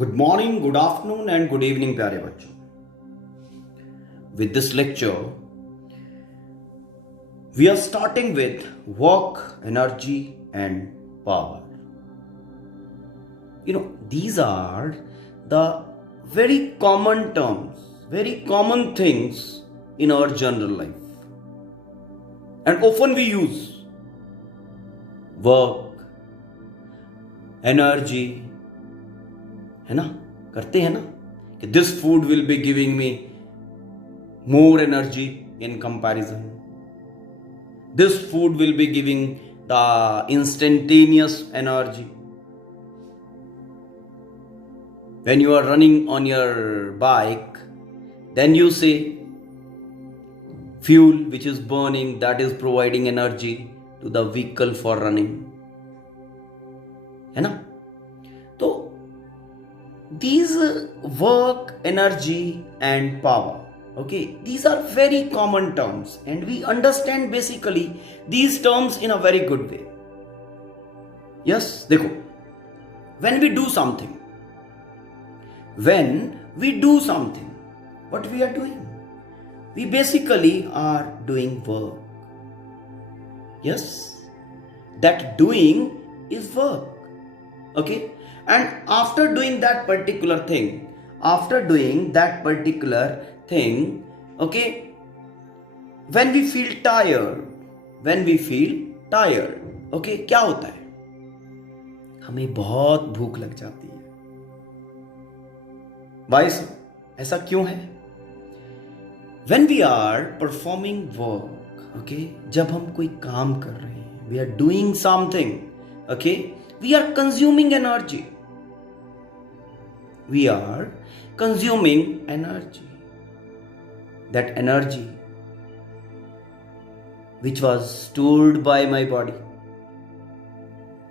Good morning, good afternoon and good evening प्यारे बच्चों. With this lecture, we are starting with work, energy and power. These are the very common terms, very common things in our general life. And often we use work, energy, है ना, करते हैं ना कि this food will be giving me more energy in comparison, this food will be giving the instantaneous energy. When you are running on your bike, then you say fuel which is burning, that is providing energy to the vehicle for running, है ना. तो these work, energy and power, okay, these are very common terms and we understand basically these terms in a very good way. Yes, देखो, when we do something, what we are doing? We basically are doing work. Yes, that doing is work. Okay, and after doing that particular thing, okay, when we feel tired, okay, क्या होता है? हमें बहुत भूख लग जाती है. Why so? ऐसा क्यों है? When we are performing work, okay, जब हम कोई काम कर रहे हैं, we are doing something, okay, we are consuming energy. That energy which was stored by my body,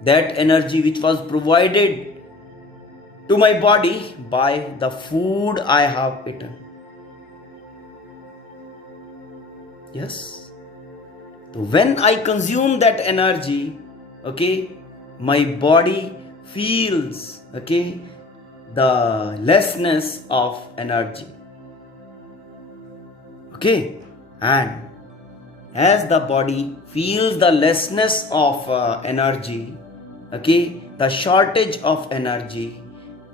that energy which was provided to my body by the food I have eaten. Yes. So when I consume that energy, okay, my body feels, okay, the lessness of energy. Okay, and as the body feels the lessness of energy, okay, the shortage of energy,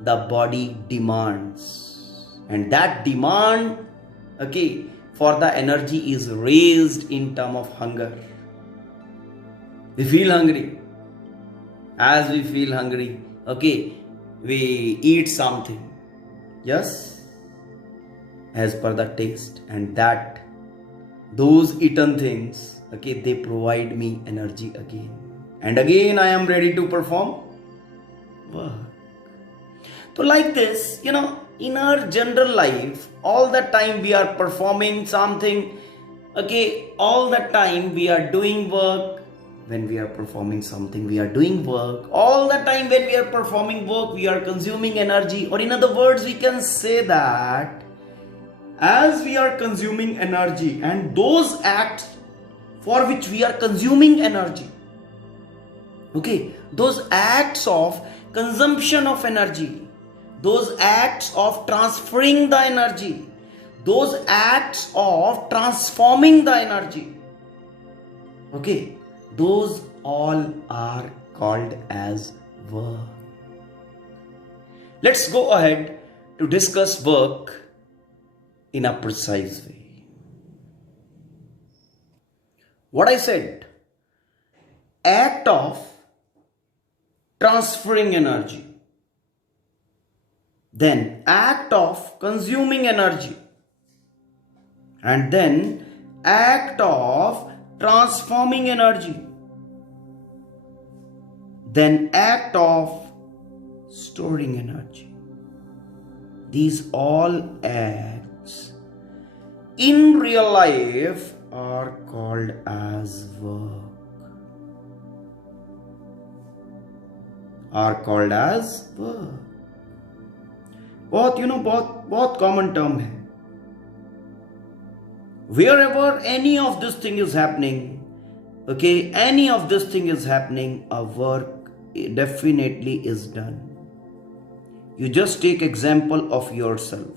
the body demands, and that demand, okay, for the energy is raised in terms of hunger. We feel hungry. As we feel hungry, okay, we eat something. Yes, as per the taste, and that those eaten things, okay, they provide me energy again, and again I am ready to perform work. So like this, in our general life, all the time we are performing something, okay, all the time we are doing work. When we are performing something, we are doing work. All the time when we are performing work, we are consuming energy. Or in other words, we can say that as we are consuming energy, and those acts for which we are consuming energy, okay, those acts of consumption of energy, those acts of transferring the energy, those acts of transforming the energy, okay, those all are called as work. Let's go ahead to discuss work in a precise way. What I said, act of transferring energy, then act of consuming energy, and then act of transforming energy, then act of storing energy. These all acts in real life are called as work. बहुत common term है. Wherever any of this thing is happening, okay, any of this thing is happening, a work definitely is done. You just take example of yourself.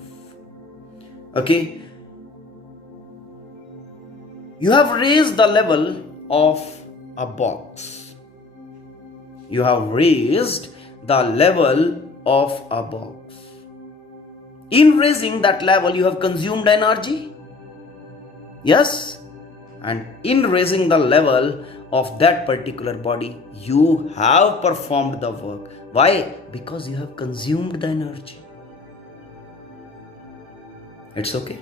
Okay, you have raised the level of a box. You have raised the level of a box. In raising that level, you have consumed energy. Yes? And in raising the level of that particular body, you have performed the work. Why? Because you have consumed the energy. It's okay.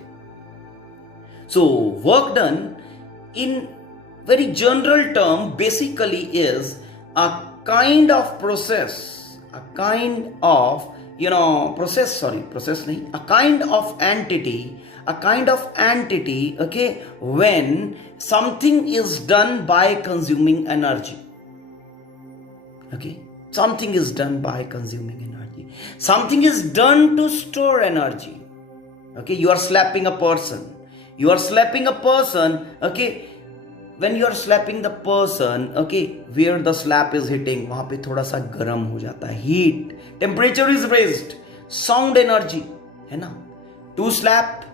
So, work done in very general term basically is a kind of process, a kind of entity, okay, when something is done by consuming energy. Okay, something is done by consuming energy. Something is done to store energy. Okay, you are slapping a person. Okay, when you are slapping the person, okay, where the slap is hitting, वहां पे थोड़ा सा गर्म हो जाता है, heat, temperature is raised, sound energy, है ना? To slap,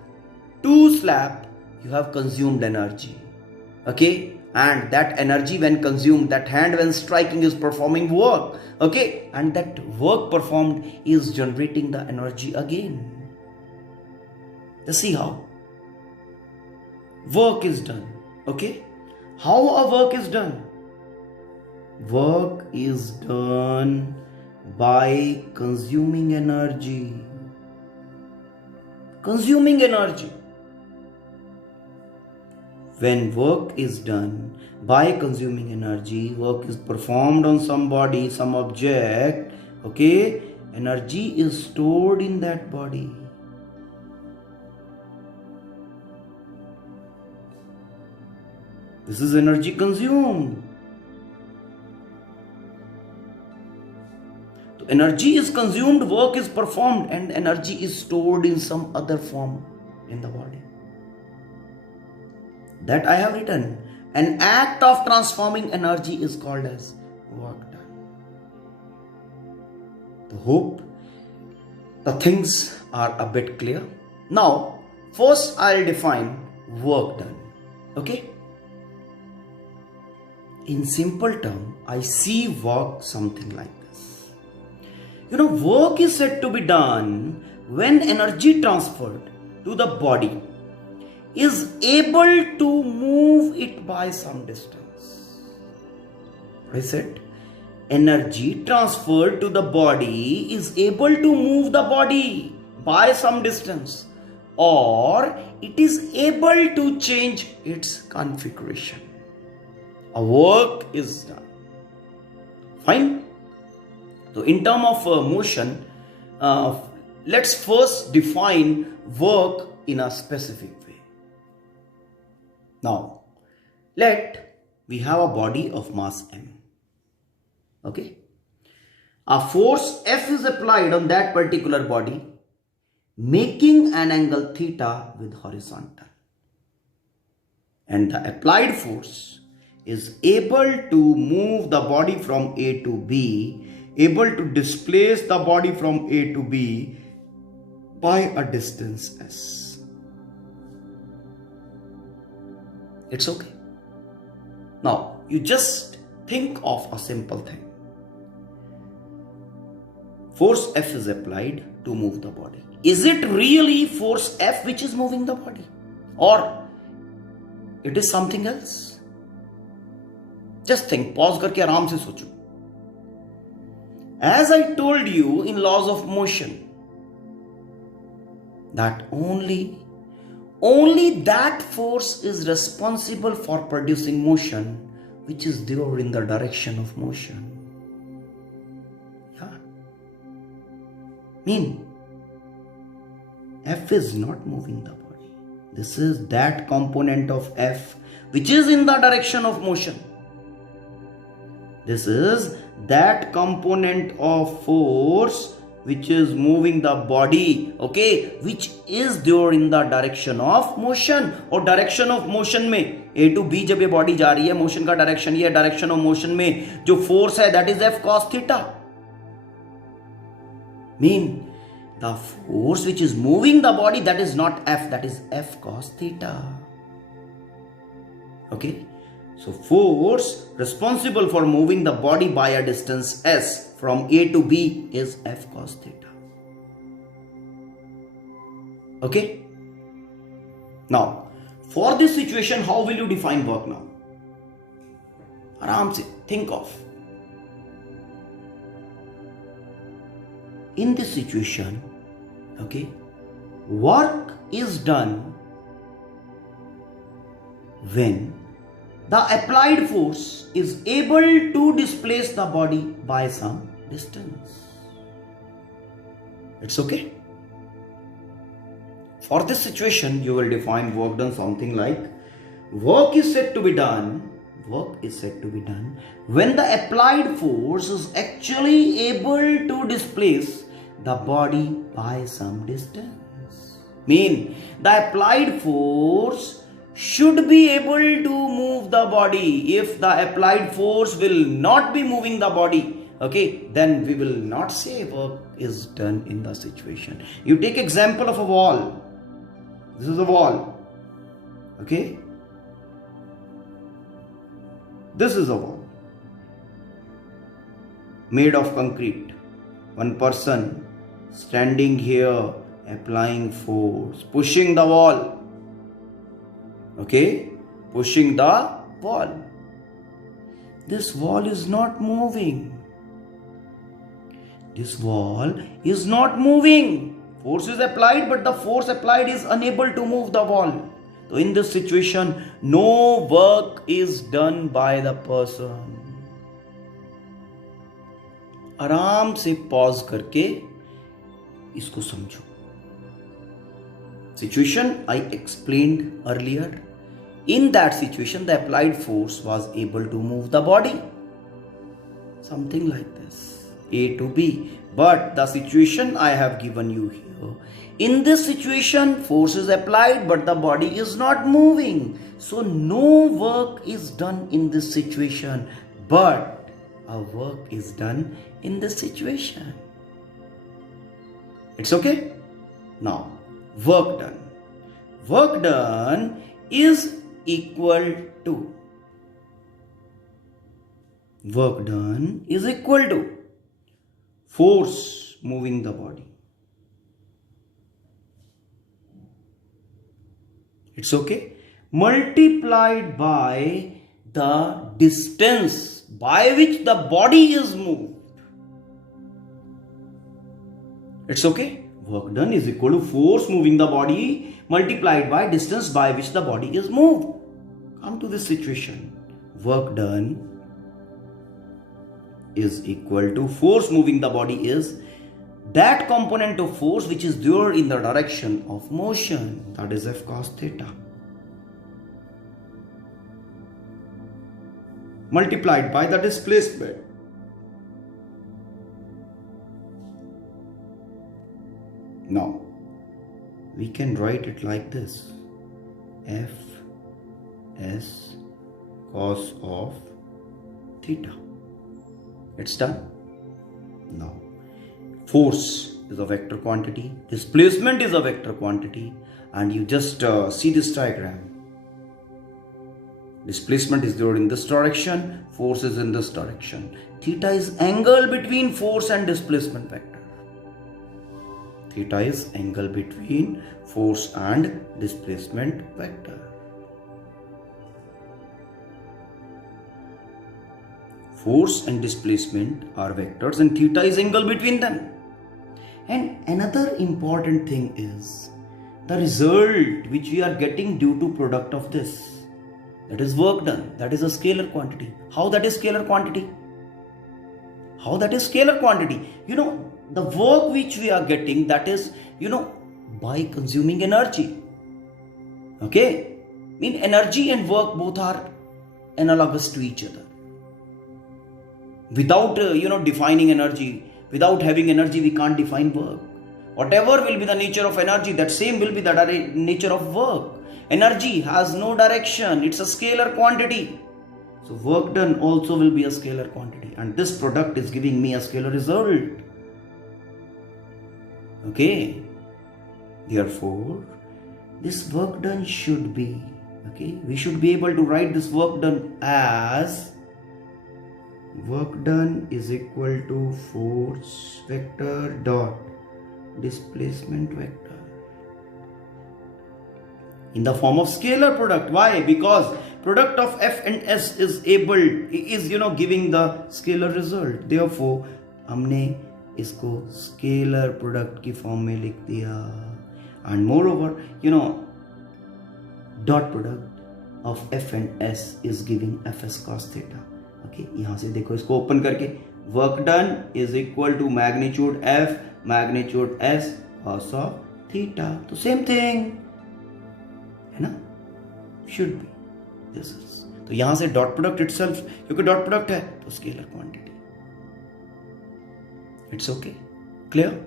you have consumed energy, okay, and that energy when consumed, that hand when striking is performing work, okay, and that work performed is generating the energy again. Let's see how work is done, okay? How a work is done? Work is done by consuming energy. Consuming energy. When work is done by consuming energy, work is performed on some body, some object, okay? Energy is stored in that body. This is energy consumed. So energy is consumed, work is performed, and energy is stored in some other form in the body. That I have written. An act of transforming energy is called as work done. I hope the things are a bit clear. Now, first I'll define work done. Okay? In simple term, I see work something like this. Work is said to be done when energy transferred to the body is able to move it by some distance. I said, energy transferred to the body is able to move the body by some distance, or it is able to change its configuration. A work is done. Fine. So in terms of motion, let's first define work in a specific way. Now, we have a body of mass m. Okay. A force F is applied on that particular body, making an angle theta with horizontal. And the applied force is able to move the body from A to B, able to displace the body from A to B by a distance S. It's okay. Now, you just think of a simple thing. Force F is applied to move the body. Is it really force F which is moving the body? Or it is something else? Just think, pause करके आराम से सोचो. As I told you in laws of motion, that only that force is responsible for producing motion which is there in the direction of motion. Yeah. F is not moving the body. This is that component of F which is in the direction of motion. This is that component of force which is moving the body, okay, which is there in the direction of motion. और direction of motion में A to B जब ये body जा रही है, motion का direction ये direction of motion में जो force है, that is F cos theta. Mean the force which is moving the body, that is not F, that is F cos theta. Okay, so force responsible for moving the body by a distance S from A to B is F cos theta. Okay, now for this situation, how will you define work now? Aram se think of. In this situation, okay, work is done when the applied force is able to displace the body by some distance. It's okay. For this situation, you will define work done something like work is said to be done when the applied force is actually able to displace the body by some distance. Mean the applied force should be able to move the body. If the applied force will not be moving the body, okay, then we will not say work is done in the situation. You take example of a wall. This is a wall. Okay, this is a wall made of concrete. One person standing here applying force, pushing the wall. Okay, pushing the wall. This wall is not moving. This wall is not moving. Force is applied, but the force applied is unable to move the wall. So in this situation, no work is done by the person. आराम से pause करके इसको समझो. Situation I explained earlier. In that situation, the applied force was able to move the body. Something like this, A to B. But the situation I have given you here, in this situation, force is applied, but the body is not moving. So no work is done in this situation, but a work is done in this situation. It's okay? Now, work done. Work done is equal to force moving the body. It's okay? Multiplied by the distance by which the body is moved. It's okay? Work done is equal to force moving the body multiplied by distance by which the body is moved. Come to this situation. Work done is equal to force moving the body is that component of force which is there in the direction of motion, that is F cos theta, multiplied by the displacement. Now, we can write it like this: F S cos of theta. It's done. Now, force is a vector quantity, displacement is a vector quantity, and you just see this diagram. Displacement is there in this direction, force is in this direction. Theta is angle between force and displacement vector. Theta is angle between force and displacement vector. Force and displacement are vectors and theta is angle between them. And another important thing is the result which we are getting due to product of this. That is work done. That is a scalar quantity. How that is scalar quantity? How that is scalar quantity? The work which we are getting, that is, by consuming energy. Okay? Energy and work both are analogous to each other. Without, defining energy, without having energy, we can't define work. Whatever will be the nature of energy, that same will be the nature of work. Energy has no direction. It's a scalar quantity. So work done also will be a scalar quantity. And this product is giving me a scalar result. Okay. Therefore, this work done should be, okay, we should be able to write this work done as work done is equal to force vector dot displacement vector in the form of scalar product. Why? Because product of F and S is giving the scalar result. Therefore, हमने इसको scalar product की form में लिख दिया. And moreover, dot product of F and S is giving Fs cos theta. Okay, यहाँ से देखो इसको ओपन करके work done is equal to magnitude F magnitude S cos of theta. तो same thing है ना, should be this is. तो यहाँ से dot product itself, क्योंकि dot product है तो scalar quantity. It's okay, clear?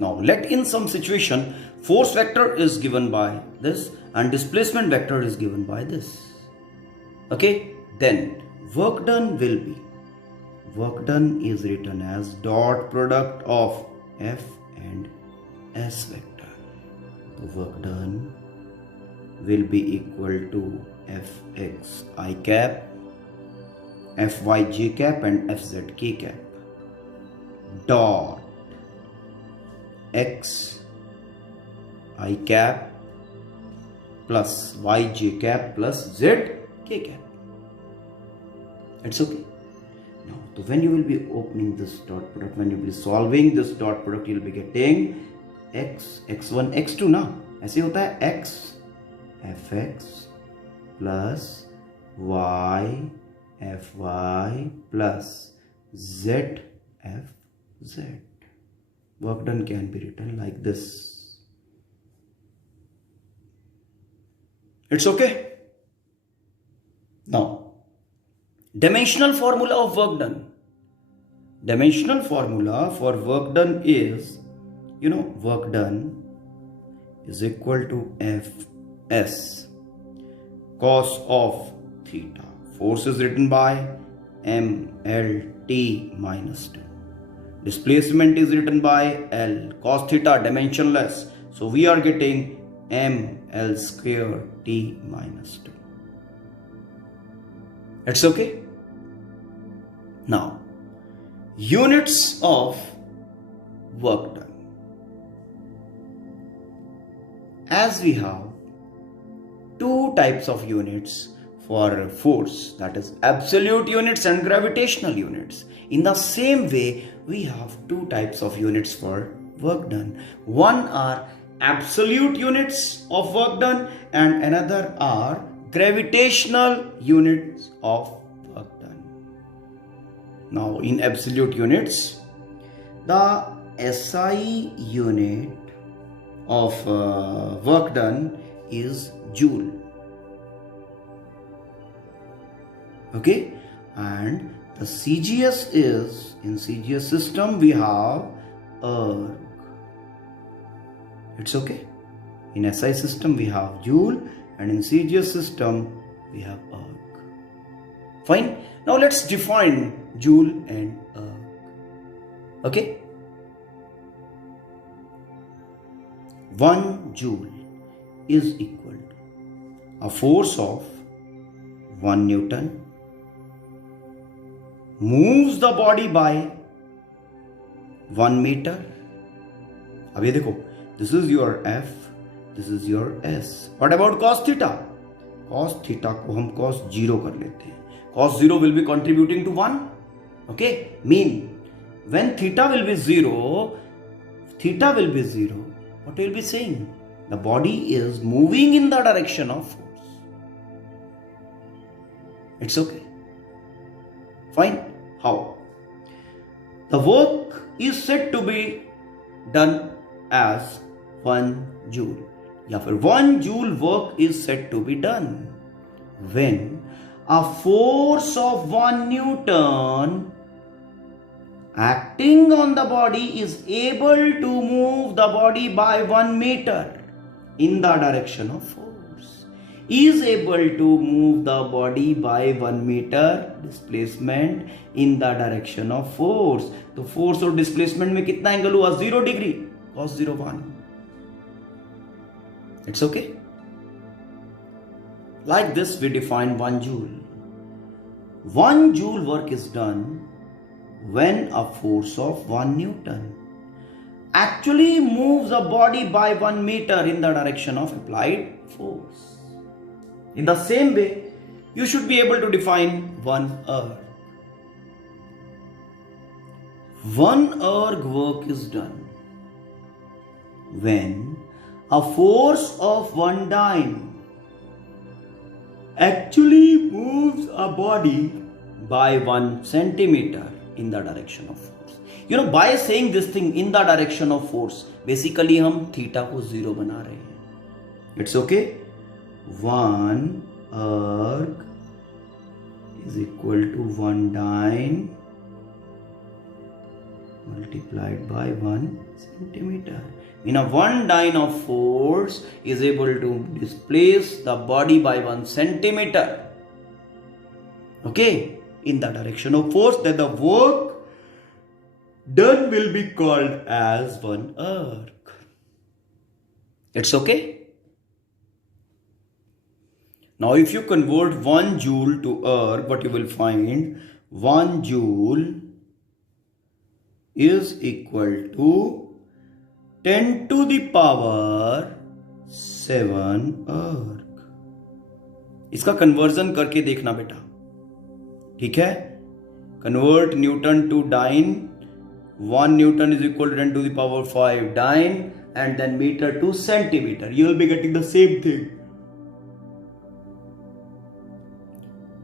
Now let in some situation force vector is given by this and displacement vector is given by this. Okay, then work done will be, work done is written as dot product of F and S vector. So work done will be equal to Fx I cap, Fy j cap and Fz k cap dot x I cap plus y j cap plus z k cap. It's okay. Now, so when you will be opening this dot product, when you will be solving this dot product, you will be getting x, x1, x2 ना, ऐसे होता है x fx plus y fy plus z fz. Work done can be written like this. It's okay. Now, dimensional formula of work done. Dimensional formula for work done is, work done is equal to Fs cos of theta. Force is written by mLt minus 2. Displacement is written by L. Cos theta dimensionless. So we are getting mL square t minus 2. It's okay. Now, units of work done. As we have two types of units for force, that is absolute units and gravitational units. In the same way, we have two types of units for work done. One are absolute units of work done and another are gravitational units of work done. Now, in absolute units, the SI unit of work done is joule. Okay, and the CGS is, in CGS system we have erg. It's okay. In SI system we have joule and in CGS system we have erg. Fine. Now let's define joule and erg. Okay. 1 joule is equal to a force of 1 Newton moves the body by 1 meter. अब ये देखो, this is your F, this is your S. What about cos theta? Cos theta को हम cos 0 कर लेते हैं. Cos 0 will be contributing to 1. Okay, mean when theta will be 0, what will be saying? The body is moving in the direction of force. It's okay. Fine. How? The work is said to be done as 1 joule. या फिर 1 joule work is said to be done when a force of 1 Newton acting on the body is able to move the body by 1 meter in the direction of force. is able to move the body by 1 meter displacement in the direction of force. तो force और displacement में कितना angle हुआ? 0 degree, cos 0 1. It's okay. Like this we define 1 joule. 1 joule work is done when a force of 1 Newton actually moves a body by 1 meter in the direction of applied force. In the same way, you should be able to define 1 erg. 1 erg work is done when a force of 1 dyne actually moves a body by 1 centimeter in the direction of force. You know, by saying this thing in the direction of force, basically हम theta को 0 बना रहे हैं. It's okay. 1 erg is equal to 1 dyne multiplied by 1 centimeter. In a 1 dyne of force is able to displace the body by 1 centimeter. Okay, in the direction of force, then the work done will be called as 1 erg. It's okay. Now if you convert 1 joule to erg, what you will find, 1 joule is equal to 10 to the power 7 erg. इसका conversion करके देखना बेटा, ठीक है. Convert Newton to dyne. 1 Newton is equal to 10 to the power 5 dyne, and then meter to centimeter. You will be getting the same thing.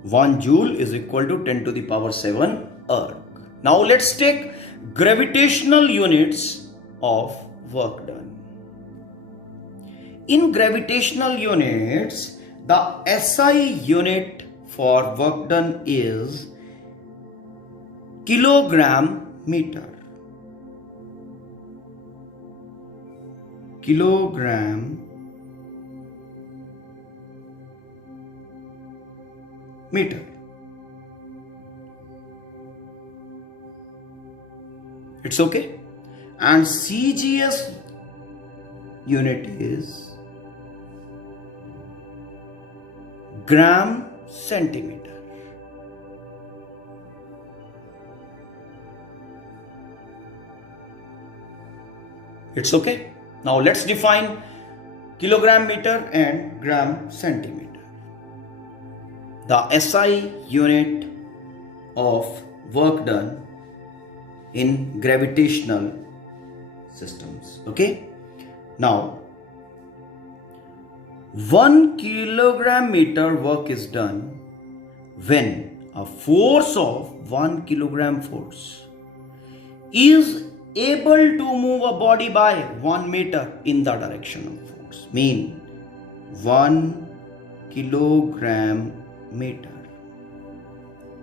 1 joule is equal to 10 to the power 7 erg. Now let's take gravitational units of work done. In gravitational units, the SI unit for work done is kilogram meter. Kilogram meter. It's okay. And CGS unit is gram centimeter. It's okay. Now let's define kilogram meter and gram centimeter. The SI unit of work done in gravitational systems. Okay. Now 1 kilogram meter work is done when a force of 1 kilogram force is able to move a body by 1 meter in the direction of force. Mean 1 kilogram meter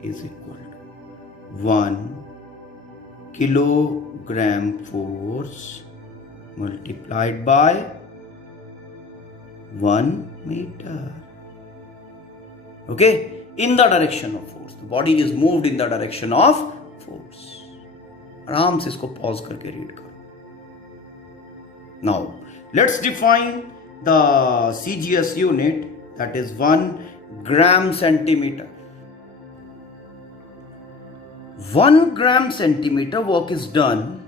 is equal to 1 kilogram force multiplied by 1 meter. Okay, in the direction of force. The body is moved in the direction of force. आराम से इसको pause करके read करो. Now let's define the CGS unit, that is 1 gram centimeter. 1 gram centimeter work is done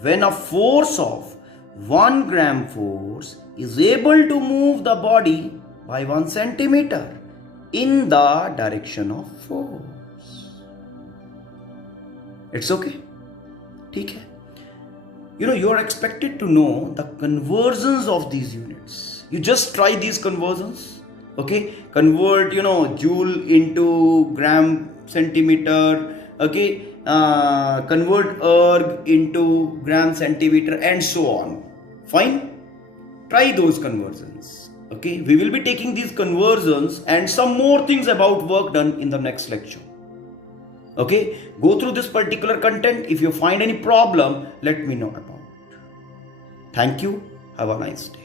when a force of 1 gram force is able to move the body by 1 centimeter in the direction of force. It's okay. ठीक है. You know, you are expected to know the conversions of these units. You just try these conversions. Okay, convert, you know, joule into gram centimeter. Okay, convert erg into gram centimeter and so on. Fine, try those conversions. Okay, we will be taking these conversions and some more things about work done in the next lecture. Okay, go through this particular content. If you find any problem, let me know about. Thank you. Have a nice day.